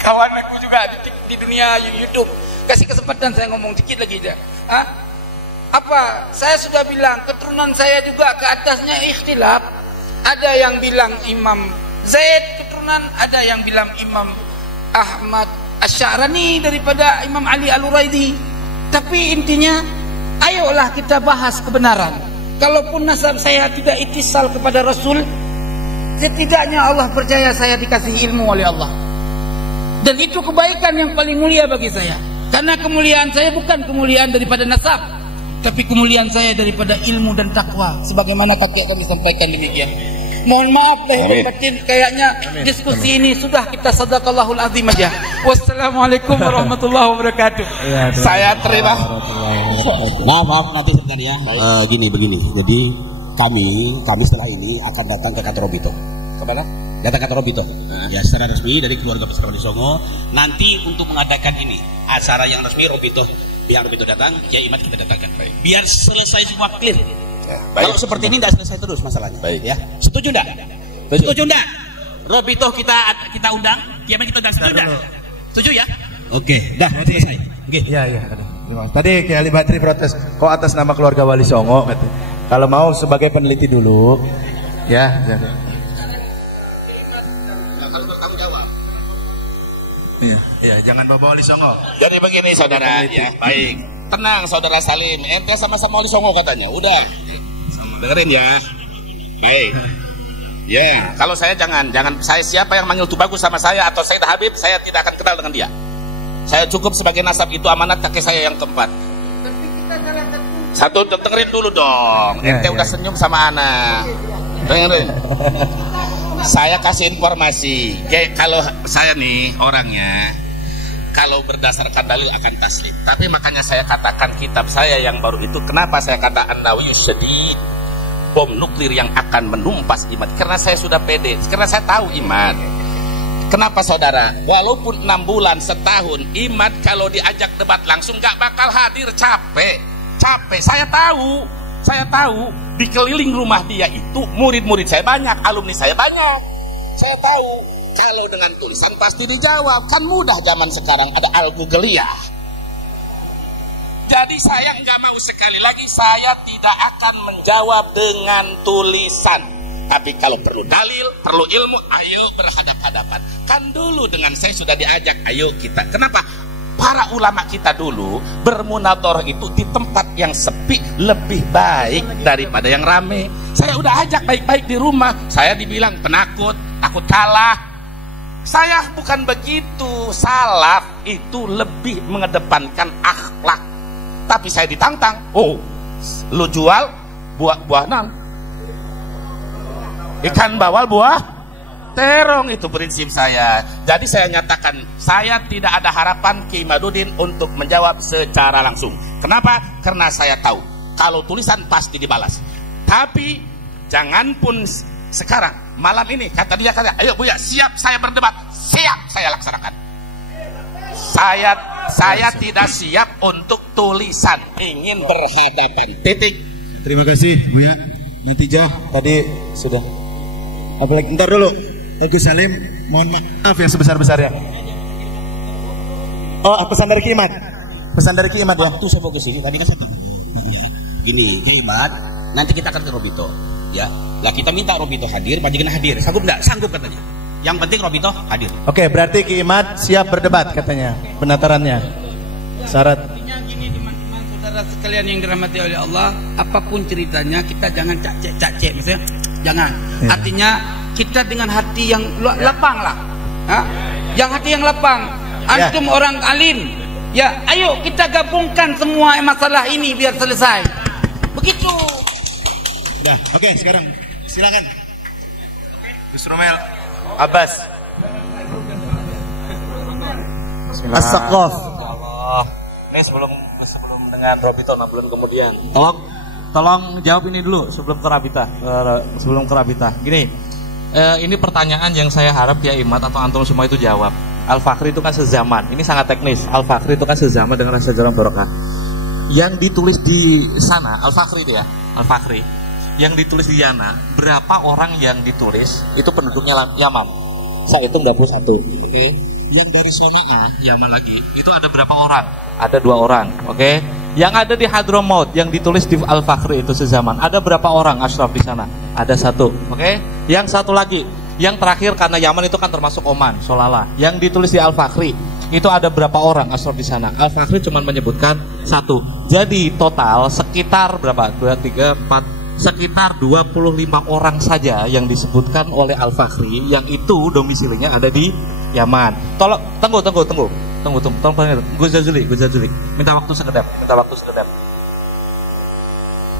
kawan aku juga di dunia YouTube. Kasih kesempatan saya ngomong dikit lagi aja. Apa? Saya sudah bilang keturunan saya juga ke atasnya ikhtilaf. Ada yang bilang Imam Zaid keturunan, ada yang bilang Imam Ahmad Asy'arani daripada Imam Ali Al-Uraidi. Tapi intinya, ayolah kita bahas kebenaran. Kalaupun nasab saya tidak ittisal kepada Rasul, setidaknya Allah percaya saya dikasih ilmu oleh Allah. Dan itu kebaikan yang paling mulia bagi saya. Karena kemuliaan saya bukan kemuliaan daripada nasab, tapi kemuliaan saya daripada ilmu dan takwa. Sebagaimana kakek kami sampaikan demikian. Mohon maaf lahir batin, kayaknya diskusi ini sudah kita sadaqallahul azim aja. Wassalamualaikum warahmatullahi wabarakatuh. Saya terima. Maaf nanti sebentar ya. Begini. Jadi kami setelah ini akan datang ke kantor Robito. Kemana? Datang ke kantor Robito. Ya, secara resmi dari keluarga besar Wali Songo. Nanti untuk mengadakan ini acara yang resmi Robito, biar Robito datang, ya Imat kita datangkan. Baik. Biar selesai semua clear. Ya, kalau seperti ini tidak selesai terus masalahnya. Baik. Ya, setuju enggak? Setuju enggak? Robito kita undang, Kiamat kita undang, setuju enggak? Setuju ya? Oke, dah selesai. Oke. Iya. Tadi Kiai Ali Badri protes, kok atas nama keluarga Wali Songo? Kalau mau sebagai peneliti dulu, ya. Kalau bertanggung jawab. Iya, jangan bawa Wali Songo. Jadi begini saudara, ya baik. Tenang saudara Salim, ente sama-sama Wali Songo katanya. Udah, dengerin ya. Baik. Ya, kalau saya jangan saya siapa yang manggil Tubagus sama saya atau Said Habib, saya tidak akan kenal dengan dia. Saya cukup sebagai nasab, itu amanat kakek saya yang keempat. Satu, dengerin dulu dong. Ente udah senyum sama anak. Dengerin. Saya kasih informasi. Kayak kalau saya nih orangnya, kalau berdasarkan dalil akan taslim. Tapi makanya saya katakan kitab saya yang baru itu, kenapa saya kata An-Nawiyus Syadid, bom nuklir yang akan menumpas iman. Karena saya sudah pede, karena saya tahu iman. Kenapa saudara? Walaupun 6 bulan, setahun, Imat kalau diajak debat langsung gak bakal hadir, capek. Saya tahu di keliling rumah dia itu murid-murid saya banyak, alumni saya banyak. Saya tahu kalau dengan tulisan pasti dijawab, kan mudah zaman sekarang ada Al-Googliyah. Jadi saya nggak mau, sekali lagi saya tidak akan menjawab dengan tulisan. Tapi kalau perlu dalil, perlu ilmu, ayo berhadap-hadapan. Kan dulu dengan saya sudah diajak, ayo kita. Kenapa? Para ulama kita dulu bermunadharah itu di tempat yang sepi lebih baik daripada yang rame. Saya udah ajak baik-baik di rumah, saya dibilang penakut, takut kalah. Saya bukan begitu. Salaf itu lebih mengedepankan akhlak. Tapi saya ditantang, lu jual buah nan, ikan bawal buah terong, itu prinsip saya. Jadi saya nyatakan, saya tidak ada harapan Ki Imaduddin untuk menjawab secara langsung. Kenapa? Karena saya tahu kalau tulisan pasti dibalas. Tapi jangan pun sekarang, malam ini kata dia, ayo Buya, siap saya berdebat, siap saya laksanakan. Saya tidak siap untuk tulisan, ingin berhadapan, titik. Terima kasih Buya. Natijah tadi sudah. Apalagi ntar dulu, Gus Salim, mohon maaf yang sebesar-besarnya. Oh, pesan dari Ki Imat. Pesan dari Ki Imat ya. Waktu saya mau ke sini tadi kan saya gini, Ki Imat, nanti kita akan ke Robito, ya. Lah kita minta Robito hadir, majikan hadir. Sanggup enggak? Sanggup katanya. Yang penting Robito hadir. Oke, berarti Ki Imat siap berdebat katanya penatarannya. Syarat. Artinya gini teman-teman, saudara sekalian yang dirahmati oleh Allah, apapun ceritanya kita jangan cacek, misalnya jangan. Artinya kita dengan hati yang lapang lah. yang hati yang lapang. Antum orang alim. Ya, ayo kita gabungkan semua masalah ini biar selesai. Begitu. Dah, oke, sekarang silakan. Gus Romel, Abbas. As-Saqaf. Ini sebelum dengan Robito 6 bulan kemudian. Tolong jawab ini dulu sebelum ke Rabita. Gini, ini pertanyaan yang saya harap ya Imat atau antum semua itu jawab. Al-Fakhri itu kan sezaman. Ini sangat teknis. Al-Fakhri itu kan sezaman dengan Syajarah Barokah. Yang ditulis di sana, Al-Fakhri itu ya, Al-Fakhri. Yang ditulis di Yana, berapa orang yang ditulis itu penduduknya Yaman? Saya hitung 21. Oke. Yang dari Sonaa, Yaman lagi, itu ada berapa orang? Ada 2 orang. Oke. Yang ada di Hadramaut yang ditulis di Al-Fakhri itu sezaman, ada berapa orang Ashraf di sana? Ada 1. Oke. Yang satu lagi, yang terakhir karena Yaman itu kan termasuk Oman, Solala. Yang ditulis di Al-Fakhri itu ada berapa orang Ashraf di sana? Al-Fakhri cuma menyebutkan 1. Jadi total sekitar berapa? 2, 3, 4 sekitar 25 orang saja yang disebutkan oleh Al-Fakhri yang itu domisilinya ada di Yaman. Tolong tunggu. Gus Jazuli. Minta waktu sekedap.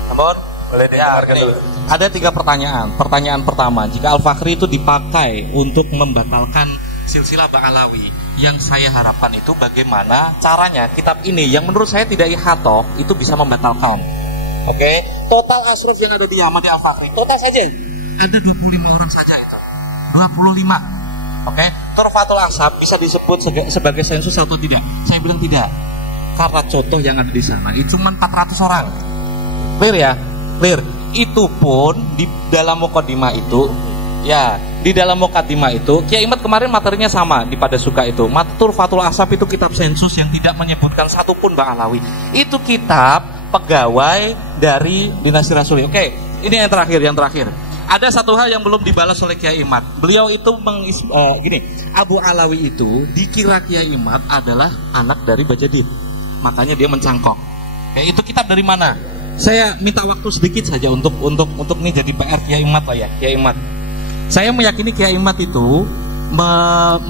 Namun boleh dengarkan dulu. Ada 3 pertanyaan. Pertanyaan pertama, jika Al-Fakhri itu dipakai untuk membatalkan silsilah Ba'alawi, yang saya harapkan itu bagaimana caranya kitab ini yang menurut saya tidak ihatoh itu bisa membatalkan. Oke, total asruf yang ada di Yaman di Al-Fakhri, total saja ada 25 orang saja itu. 25. Oke, Turfatul Ashab bisa disebut sebagai sensus atau tidak? Saya bilang tidak. Karena contoh yang ada di sana itu cuma 400 orang. Clear ya? Clear. Itu pun di dalam mukadimah itu, ya, di dalam mukadimah itu Kiai Imad kemarin materinya sama di pada suka itu. Turfatul Ashab itu kitab sensus yang tidak menyebutkan satupun Ba'alawi. Itu kitab pegawai dari dinasti Rasuli. Oke, ini yang terakhir. Ada satu hal yang belum dibalas oleh Kiai Imad. Beliau itu gini, Abu Alawi itu dikira Kiai Imad adalah anak dari Bajadid. Makanya dia mencangkok. Oke, itu kitab dari mana? Saya minta waktu sedikit saja untuk ini jadi PR Kiai Imad lah ya, Kiai Imad. Saya meyakini Kiai Imad itu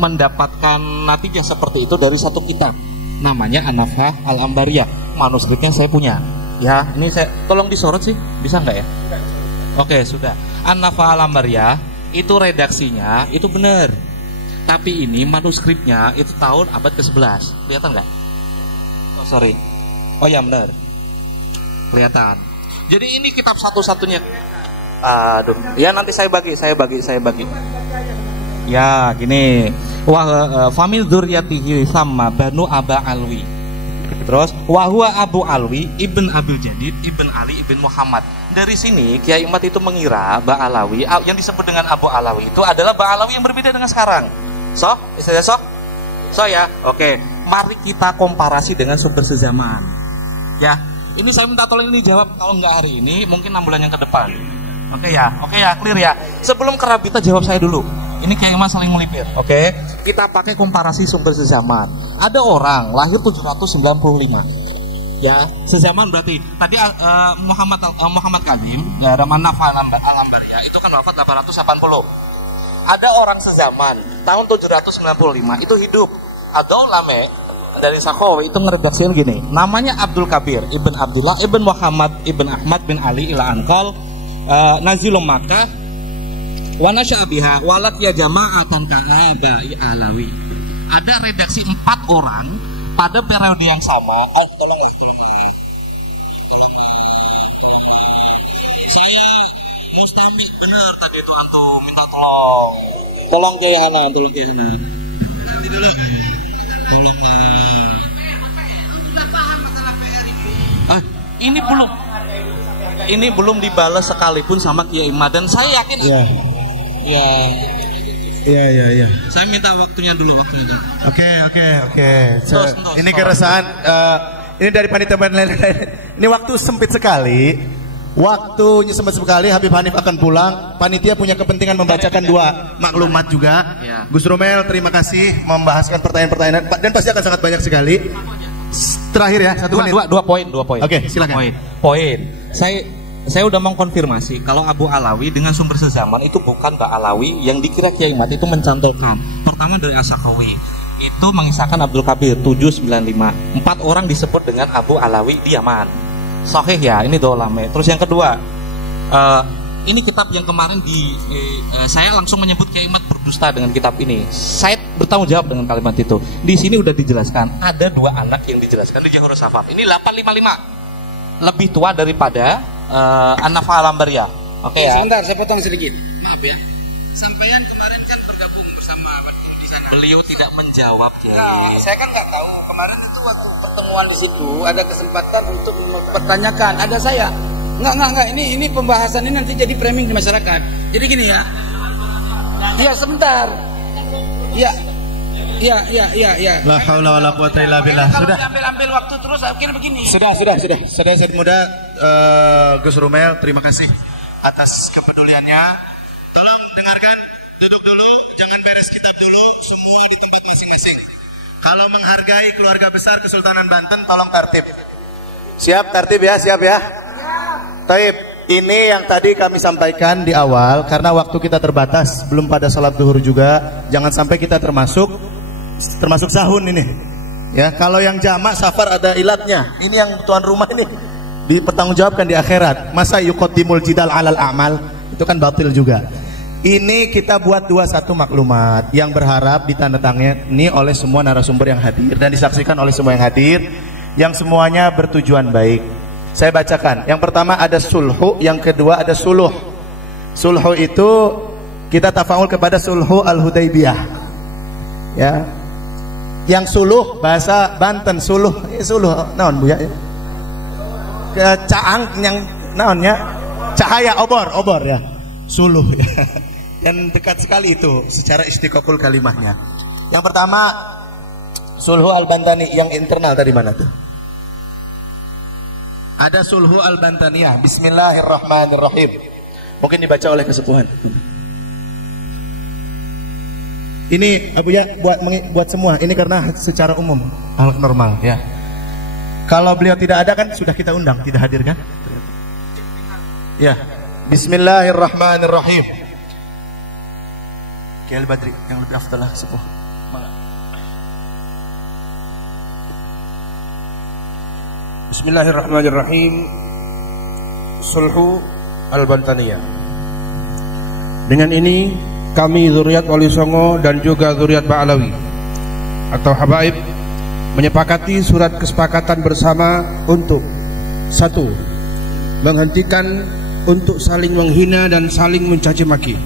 mendapatkan natijah seperti itu dari satu kitab. Namanya An-Nafhah Al-Ambariyah. Manuskripnya saya punya. Ya, ini saya tolong disorot sih, bisa nggak ya? Oke, sudah. An-Nafhah Al-Ambariyah itu redaksinya itu benar. Tapi ini manuskripnya itu tahun abad ke-11. Kelihatan nggak? Oh, sorry. Oh ya, benar. Kelihatan. Jadi ini kitab satu-satunya. Aduh, ya nanti saya bagi. Ya, gini. Famil dzurriyyatihi sama Banu Aba Alwi. Terus wahwa Abu Alwi ibn Abil Jadid ibn Ali ibn Muhammad. Dari sini Kiai Imad itu mengira Ba'alawi yang disebut dengan Abu Alawi itu adalah Ba'alawi yang berbeda dengan sekarang. So ya. Oke. Mari kita komparasi dengan sumber sezaman. Ya. Ini saya minta tolong ini jawab, kalau nggak hari ini mungkin 6 bulan yang ke depan. Oke ya, clear ya. Sebelum ke Rabita jawab saya dulu. Ini Kiai Imad saling melipir. Oke. Kita pakai komparasi sumber sezaman. Ada orang lahir 795. Ya, sezaman berarti tadi Muhammad Kadim, ya, An-Nafhah Al-Ambariyah itu kan wafat 880. Ada orang sezaman tahun 795 itu hidup. Ada ulama dari Sakhawi itu ngeredaksikan gini. Namanya Abdul Kabir Ibn Abdullah Ibn Muhammad Ibn Ahmad bin Ali ila Anqal Nazilum Makkah wa nasyabiha walat ya jama'atan ka'abai Alawi. Ada redaksi 4 orang pada periode yang sama. Tolonglah. Saya mustamik benar tadi itu antum minta tolong. Tolong Kiai Hana. Nanti dulu. Tolonglah. Ini belum dibalas sekalipun sama Kiai Imad dan saya yakin. Iya. Saya minta waktunya dulu. Oke. Ini keresahan. Ini dari panitia lain. Ini waktu sempit sekali. Waktunya sempit sekali. Habib Hanif akan pulang. Panitia punya kepentingan membacakan 2 maklumat juga. Ya. Gus Romel, terima kasih membahaskan pertanyaan-pertanyaan dan pasti akan sangat banyak sekali. Terakhir ya, 1 menit. 2 poin. Oke, silakan. Poin. Saya udah mengkonfirmasi kalau Abu Alawi dengan sumber sezaman itu bukan Ba'alawi yang dikira Kiai Imad itu mencantolkan. pertama dari As-Sakhawi. Itu mengisahkan Abdul Kabir 795. 4 orang disebut dengan Abu Alawi di Yaman. Sahih ya, ini dolame. Terus yang kedua, ini kitab yang kemarin saya langsung menyebut Kiai Imad berdusta dengan kitab ini. Saya bertanggung jawab dengan kalimat itu. Di sini udah dijelaskan, ada 2 anak yang dijelaskan di Jahurus Safaf. Ini 855. Lebih tua daripada An-Nafa Al-Ambariyah. Oke ya. Sebentar, saya potong sedikit. Maaf ya. Sampaian kemarin kan bergabung bersama waktu di sana. Beliau tidak menjawab, Kiai. Nah, saya kan nggak tahu. Kemarin itu waktu pertemuan di situ ada kesempatan untuk mempertanyakan. Ada saya. Enggak. Ini pembahasan ini nanti jadi framing di masyarakat. Jadi gini ya. Iya, sebentar. Iya. La haula wala quwata illa billah. Sudah. Ambil waktu terus akhirnya begini. Sudah. Saudara muda, Gus Rumel, terima kasih atas kepeduliannya. Tolong dengarkan, duduk dulu, jangan beres kitab dulu, semua di tempat masing-masing. Kalau menghargai keluarga besar Kesultanan Banten, tolong tertib. Siap, tertib ya, siap ya. Taib, ini yang tadi kami sampaikan di awal, karena waktu kita terbatas, belum pada salat zuhur juga, jangan sampai kita termasuk sahun ini. Ya, kalau yang jamak safar ada ilatnya. Ini yang tuan rumah ini dipertanggungjawabkan di akhirat. Masa yuqaddimul jidal alal amal, itu kan batil juga. Ini kita buat 21 maklumat yang berharap ditandatangani oleh semua narasumber yang hadir dan disaksikan oleh semua yang hadir, yang semuanya bertujuan baik. Saya bacakan. Yang pertama ada sulhu, yang kedua ada suluh. Sulhu itu kita tafaul kepada sulhu al-Hudaybiyah. Ya. Yang suluh bahasa Banten, suluh naon Bu ya? Caang yang naonnya? Cahaya obor ya. Suluh ya. Yang dekat sekali itu secara istiqaqul kalimahnya. Yang pertama sulhu al-Bantani, yang internal tadi mana tuh? Ada sulhu al-Bantaniyah. Bismillahirrahmanirrahim. Mungkin dibaca oleh kesepuhan. Ini Abu ya buat semua. Ini karena secara umum hal normal ya. Kalau beliau tidak ada kan sudah kita undang, tidak hadir kan? Ya. Bismillahirrahmanirrahim. Kiai Badri yang lebih afdal lah sepuh. Bismillahirrahmanirrahim. Sulhu al-Bantaniyah. Dengan ini kami zuriat Wali Songo dan juga zuriat Ba'alawi atau Habaib menyepakati surat kesepakatan bersama untuk 1. Menghentikan untuk saling menghina dan saling mencaci maki.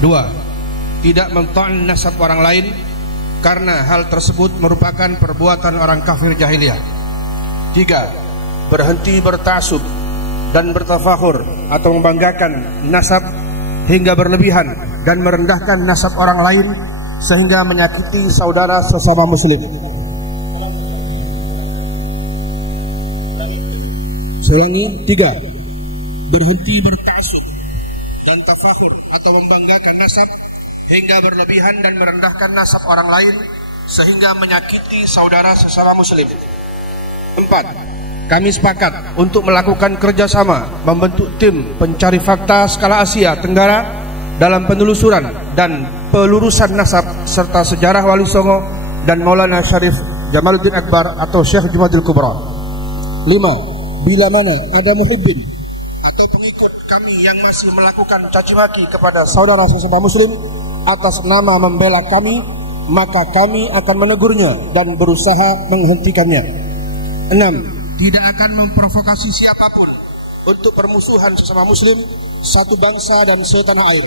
2. Tidak mento'an nasab orang lain karena hal tersebut merupakan perbuatan orang kafir jahiliyah. 3. Berhenti bertasub dan bertafakhur atau membanggakan nasab hingga berlebihan dan merendahkan nasab orang lain sehingga menyakiti saudara sesama muslim. Selanjutnya 3. Berhenti bertasub dan tafakhur atau membanggakan nasab hingga berlebihan dan merendahkan nasab orang lain sehingga menyakiti saudara sesama muslim. 4. Kami sepakat untuk melakukan kerjasama membentuk tim pencari fakta skala Asia Tenggara dalam penelusuran dan pelurusan nasab serta sejarah Wali Songo dan Maulana Syarif Jamaluddin Akbar atau Syekh Jumadil Kubra. 5. Bila mana ada muhibbin atau pengikut kami yang masih melakukan caci maki kepada saudara sesama muslim atas nama membela kami, maka kami akan menegurnya dan berusaha menghentikannya. 6. Tidak akan memprovokasi siapapun untuk permusuhan sesama muslim, satu bangsa dan setanah air.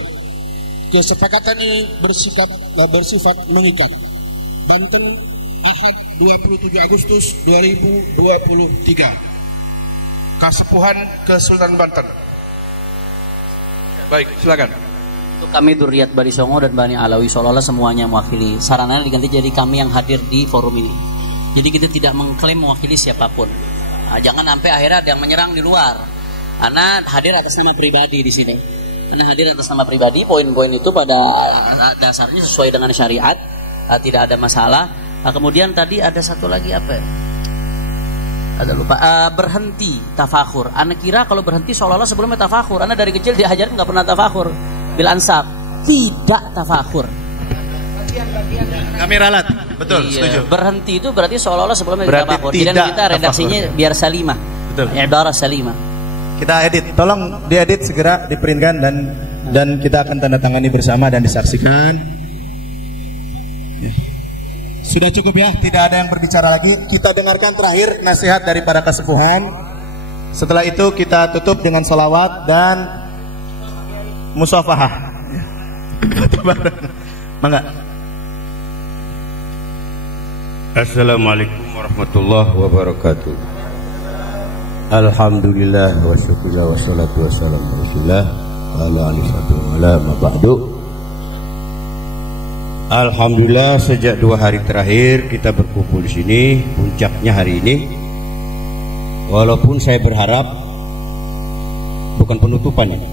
Kesepakatan ini bersifat mengikat. Banten, Ahad 27 Agustus 2023. Kasepuhan Kesultanan Banten. Baik, silakan. Untuk kami Dzurriyyat Bani Songo dan Bani Alawi seolah-olah semuanya mewakili. Sarannya diganti jadi kami yang hadir di forum ini. Jadi kita tidak mengklaim mewakili siapapun. Nah, jangan sampai akhirnya ada yang menyerang di luar. Karena hadir atas nama pribadi di sini. Karena hadir atas nama pribadi, poin-poin itu pada dasarnya sesuai dengan syariat, tidak ada masalah. Nah, kemudian tadi ada satu lagi apa ya? Ada lupa. Berhenti tafakhur. Anda kira kalau berhenti seolah-olah sebelumnya tafakhur. Anda dari kecil diajarin nggak pernah tafakhur bil ansab. Tidak tafakhur. Kami ralat, betul, setuju. Berhenti itu berarti seolah-olah sebelumnya Berarti tafakur. tidak Dan kita redaksinya tafakur. biar salimah. Betul. Ibarat salimah. Kita edit, tolong diedit segera, diprintkan dan kita akan tanda tangani bersama dan disaksikan. Sudah cukup ya, tidak ada yang berbicara lagi. Kita dengarkan terakhir nasihat dari para kesepuhan. Setelah itu kita tutup dengan salawat dan musafahah. Mangga. Assalamualaikum warahmatullahi wabarakatuh. Alhamdulillah wa syukurillah wa salatu wa salam rasulullah wa ala alihi wa ba'du. Alhamdulillah sejak 2 hari terakhir kita berkumpul di sini, puncaknya hari ini. Walaupun saya berharap bukan penutupan ini.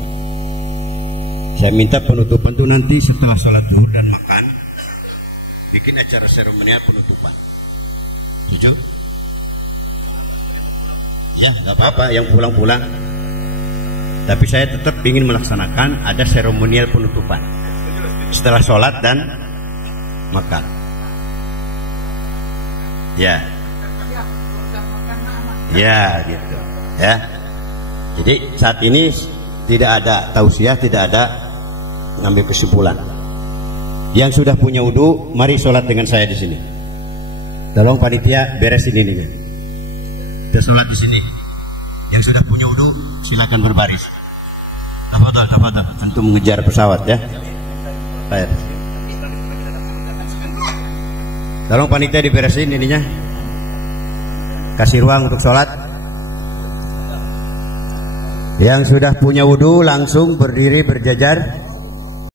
Saya minta penutupan itu nanti setelah sholat zuhur dan makan, bikin acara seremonial penutupan. Setuju? Ya, nggak apa-apa yang pulang-pulang. Tapi saya tetap ingin melaksanakan ada seremonial penutupan setelah sholat dan makan. Ya, ya gitu. Ya. Jadi saat ini tidak ada tausiah, tidak ada ngambil kesimpulan. Yang sudah punya wudu, mari sholat dengan saya di sini. Tolong panitia beresin ini. Kita sholat di sini. Yang sudah punya wudu, silakan berbaris. Tafadhal, tentu mengejar pesawat ya. Baik. Tolong panitia diberesin ininya. Kasih ruang untuk sholat. Yang sudah punya wudu langsung berdiri berjajar.